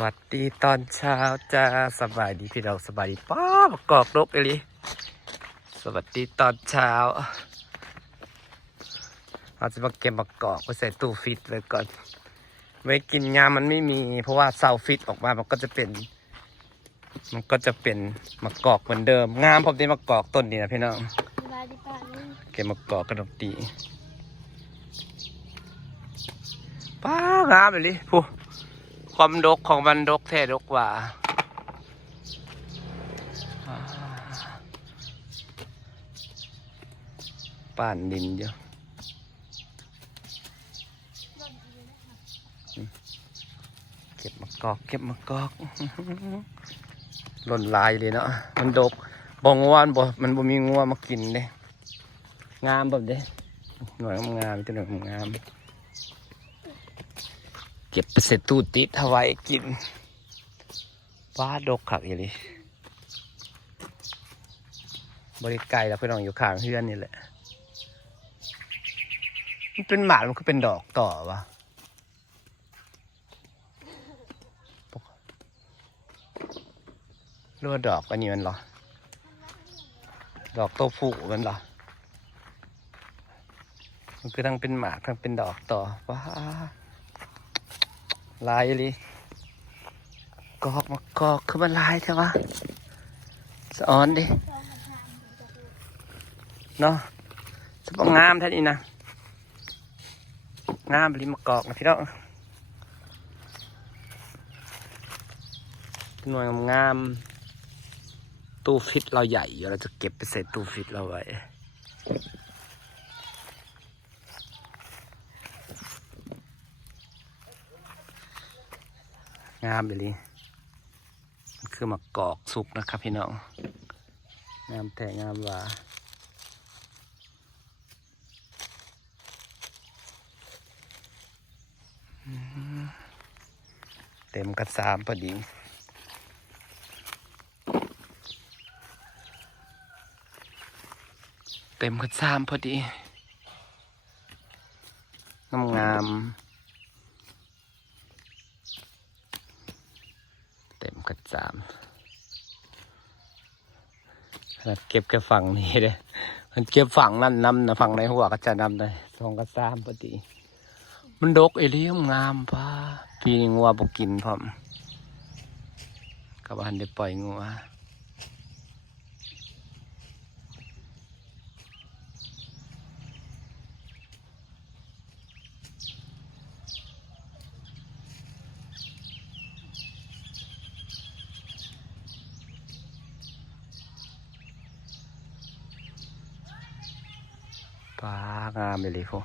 วัสดีตอนเช้าจ้าสบายดีพี่เราสบายดีป้าประกอบนกเอลิสวัสดีตอนเช้าเราจะมาเก็บประกอบไปใส่ตู้ฟิตไว้ก่อนไว้กินงามมันไม่มีเพราะว่าเสาฟิตออกมามันก็จะเป็นมะกอกเหมือนเดิมงามผมได้มะกอกต้นนี้นะพี่น้องเก็บมะกอกกระดกตีป้างามเลยผู้ความดกของมันดกแท้ดกกว่าป่านดินเยอะเก็บมะกอกหล่นลายเลยเนาะมันดกบ่งวานบ่มันบ่มีงัวมากินเด้งามแบบเด้หน่วยงามตัวหน่วยงามเก็บไปเสร็จตู้ติดเอาไว้กินว้าดกขักอย่างนี้บริไกลแล้วพี่น้องอยู่ข้างเฮือนนี่แหละมันเป็นหมากมันก็เป็นดอกต่อวะรู้ว่าดอกอันนี้มันเหรอดอกโตฟูมันเหรอมันคือทั้งเป็นหมากทั้งเป็นดอกต่อว้าลายเลยกอกมากอกคือมันลายใช่ปะสะออนดิเนาะสะพองงามท่านี้นะงามริมมะกอกนะพี่น้องหน่วยงามตู้ฟิตเราใหญ่เราจะเก็บไปใส่ตู้ฟิตเราไว้งามเลยมันคือมะกอกสุกนะครับพี่น้องงามแต่งามว่าเต็มกระสามพอดีเต็มกระสามพอดีงามเต็มกระสามเก็บแค่ฝั่งนี้เลยมันเก็บฝั่งนั่นนำนะฝั่งในหัวก็จะนำได้สองกระสามพอดีมันดกเอเลี่ยมงามป้าปีนี้งัวบกินพร้อมกับบ้านได้ปล่อยงัวป้างามเลยพวก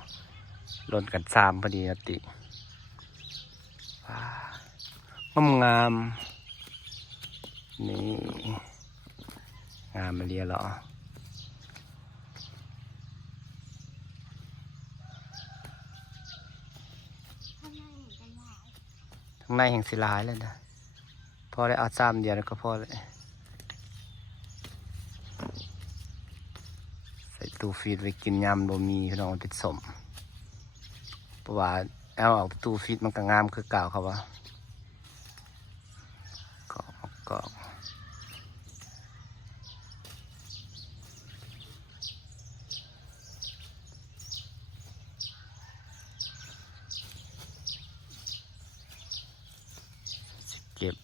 หล่นกันสามพอดีนะติงามนี่งามมาเรียเหรอทั้งในแห่งศิลาเลยนะพอได้เอาซ้ำเดียวแล้วก็พอเลยใส่ตู้ฟีดไว้กินยำโดมีพี่น้องติดสมเพราะว่าเอาออกตู้ฟีดมันก็งามคือเก่าครับว่าก็เก็บ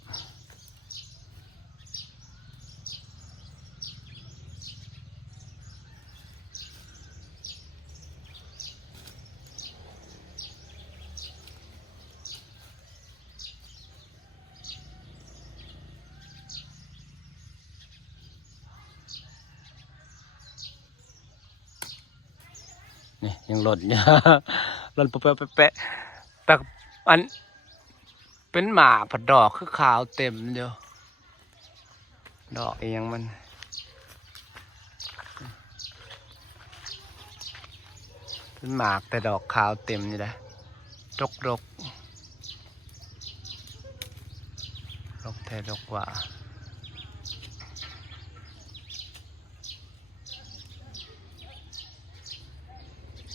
นี่ยังหล่นอยู่ หล่นเป๊ะแต่อันเป็นหมากผัดดอกคือขาวเต็มเดียวดอกเองมันเป็นหมากแต่ดอกขาวเต็มนี่แหละรกแท้รกกว่า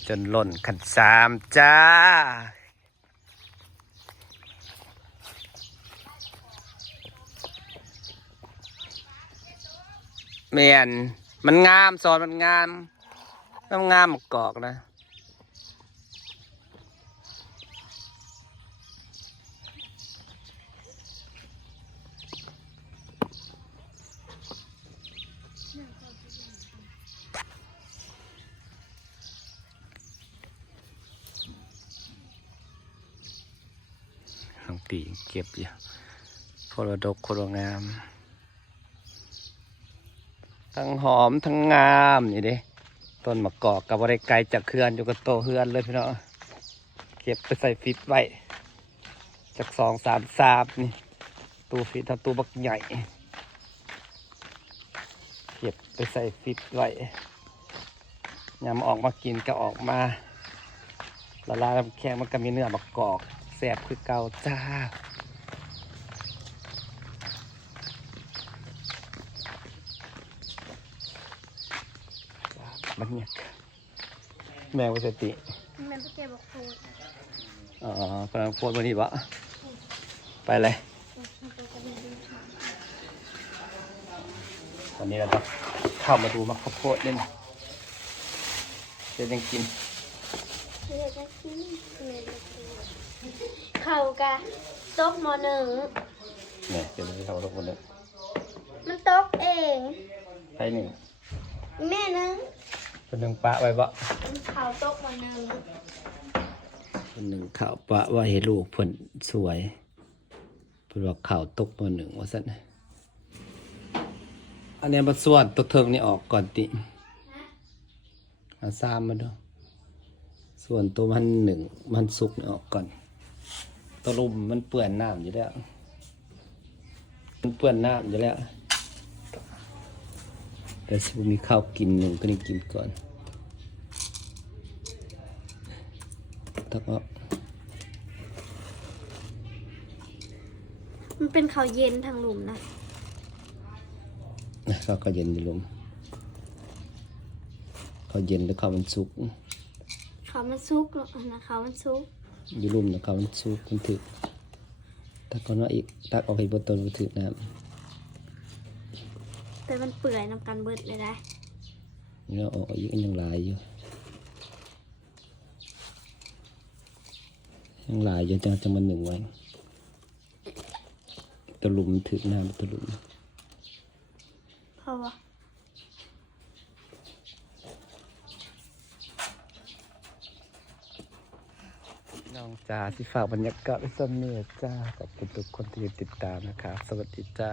จนหล่นขันสามจ้า แม่นมันงามซอนมันงามงามมะกอกนะทั้งปีเก็บอยู่โคตรดกโคตรงามทั้งหอมทั้งงามนี่เด้ต้นมะกอกกับบริไกลจากเขื่อนอยู่กับโตเฮือนเลยพี่น้องเก็บไปใส่ฟิตไว้จาก2-3 สาบนี่ตู้ฟิตทำตู้บักใหญ่เก็บไปใส่ฟิตไว้ยามออกมากินก็ออกมาละลายน้ำแข็งมันก็มีเนื้อมะกอกแซ่บคือเก่าจ้ามันเนี่ยแมงวิเศติแม่ไปเก็บบอกโคตรอ๋อกำลังโพดวันนี้วะไปเลยวันนี้เราต้องเข้ามาดูมะข้าวโพดเล่นจะยังกินเขากะตกม.1เนี่ยจะไม่เข้าทุกคนเลยมันตกเอง ใช่หนึ่งแม่นึงคนหนึ่งปะไว้บ่เขาตกม.1คนหนึ่งข่าวปะว่าเห็นลูกผลสวยเพิ่นว่าข่าวตกม.1ว่าสั่นอันนี้มาส่วนตัวเทิงนี่ออกก่อนติเอาซ้ำมาดูส่วนตัวมัน1มันสุกนี่ออกก่อนตัวลุ่มมันเปื้อนน้ำอยู่แล้วมันเปื้อนน้ำอยู่แล้วแต่สิมีข้าวกินหนึ่งก็นี่กินก่อนถ้าก็มันเป็นเขาเย็นทางหลุมนะข้าวก็เย็นอยู่ลมข้าวเย็นแล้วข้าวมันสุกเขามันซุกนะเขามันซุกอยู่ลุ่มแล้วข้าวมันสุกมันถึกถ้าก็น้อยอีกตักออกให้บนต้นมันถึกน้ำแต่มันเปื่อยน้ำกันเบิดเลยได้นี่เราออกอีกยังหลายอยู่ยังหลายอยู่จะมา1ไว้ตะลุมถึกน้ำตะลุมเพราะว่าน้องจ้าที่ฝากบรรยากาศไว้เสมอจ้าขอบคุณทุกคนที่ติดตามนะครับสวัสดีจ้า